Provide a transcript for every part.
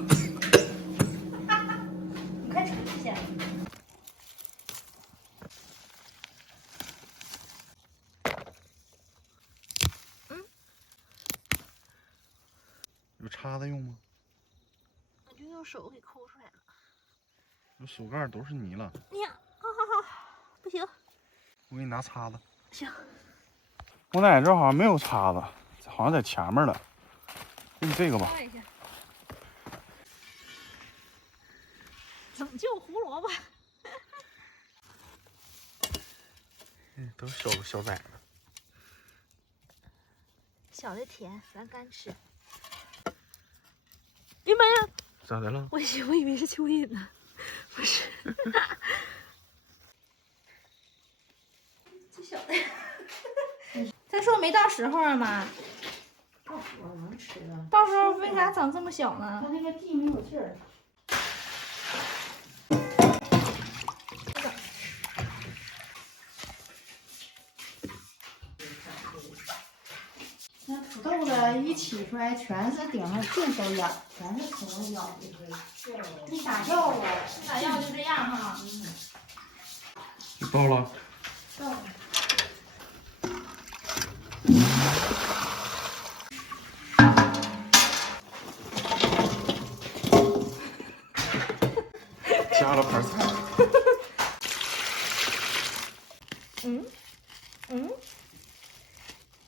你快出去先。有叉子用吗？我就用手给抠出来了。这手盖都是泥了。呀，好，不行。我给你拿叉子。行。我奶奶这好像没有叉子，好像在前面了。给你这个吧。看一下。拯救胡萝卜。都是小崽子。小的甜，咱干吃。哎呀妈呀！咋的了？我以为是蚯蚓呢，不是。这小的。他说没到时候啊，妈。到时候能吃了。到时候为啥长这么小呢？它那个地没有劲儿。那土豆子一起出来，全是顶上净都眼，全是虫子咬的。你打药了？打药就这样哈。就到了。到了。加了盘菜。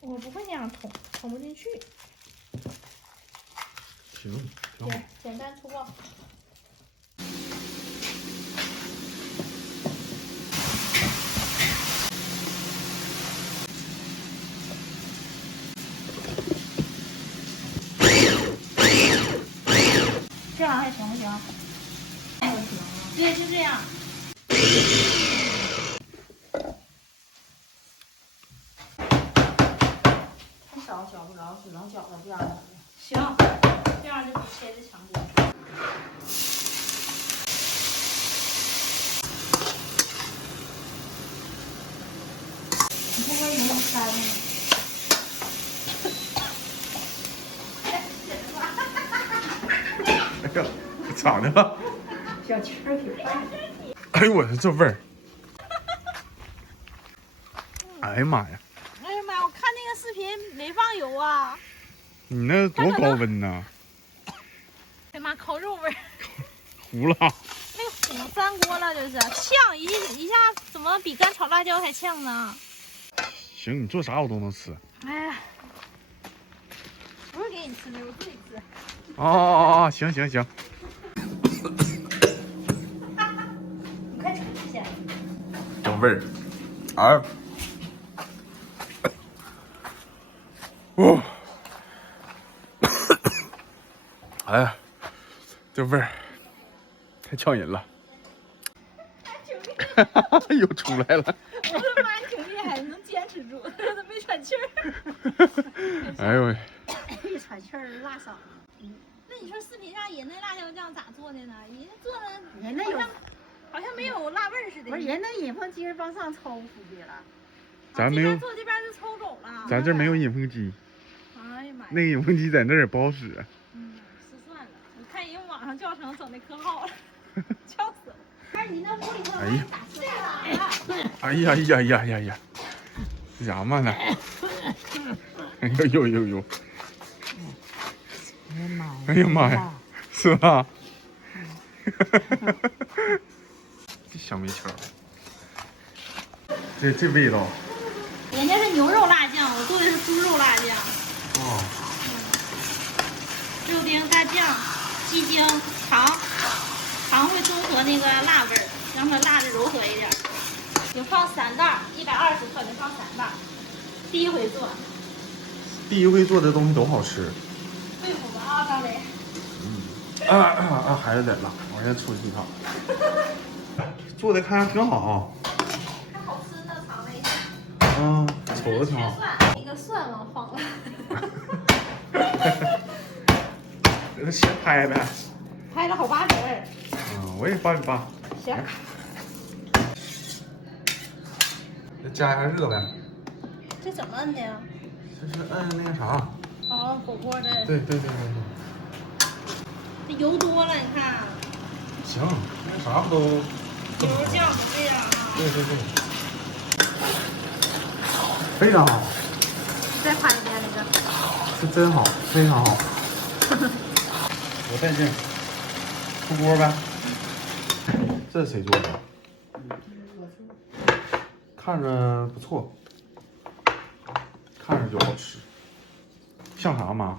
我不会那样捅不进去。行，挺好。简单粗暴。这样还行不行？还行啊。对，就这样。太少搅不着，只能搅到这样的。行，这样就比切的强多了。你这边有没有开吗？哎呀，咋的了？小圈儿挺大。哎呦我的这味儿！哎呀妈呀！哎呀妈！我看那个视频没放油啊！你那多高温呐！哎呀妈，烤肉味儿！糊了！那个火翻锅了，就是呛一下，怎么比干炒辣椒还呛呢？行，你做啥我都能吃。哎呀，不是给你吃的，我自己吃。哦，行。你快出去先。有味儿。哎。哦。哎呀，这味儿太呛人了。又出来了。我的妈，你挺厉害，能坚持住，都没喘气儿。哎呦喂！一喘气儿辣嗓子。那你说视频上人那辣椒酱咋做的呢？人家做的人那有，好像没有辣味儿似的。不是人那引风机往上抽出去了。咱没有做这边就抽走了。咱这没有引风机。哎呀妈呀！那个引风机在那儿也不好使。是算了，我看人网上教程整的可好了，笑死了。但是你那屋里头还打气了。哎呀！这家伙慢点。哎呦！哎呀妈呀！是吧？这小煤球，这味道。人家是牛肉辣酱，我做的是猪肉辣酱。哦。肉丁、大酱、鸡精、糖会中和那个辣味儿，让它辣的柔和一点。你放3袋，120克就放3袋。第一回做。第一回做的东西都好吃。对付吧啊，张雷。还有点辣，我先出去一趟。做的看着挺好。还好吃呢，尝了一下。瞅着挺好。一个蒜忘放了。那先拍呗。拍了好8折。我也扒一扒。行。再加一下热呗。这怎么摁的呀？这是摁那个啥。哦，火锅的。对。这油多了，你看。行，那啥不都？油酱这样啊。对对对。非常好。再拍一遍那个。是真好，非常好。多带劲！出锅呗。这是谁做的？看着不错，看着就好吃。像啥妈？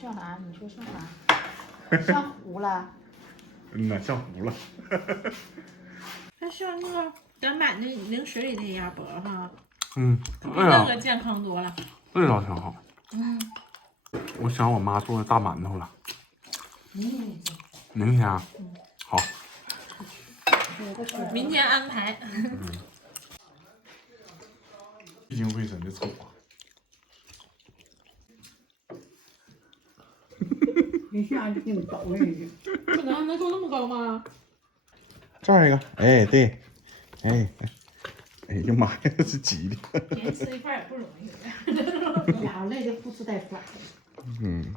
像啥？你说像啥？像糊了。嗯呐，像糊了。它像那个咱买那零食里那鸭脖哈，嗯，比那个健康多了。味道挺好。嗯。我想我妈做的大馒头了。明天啊？好。明天安排。聚精会神的瞅啊。一下就给你倒进去。不能够那么高吗？这儿一个，哎，对，哎，哎呀妈呀，这是挤的。连吃一块也不容易。哎呀，累得呼哧带喘。嗯。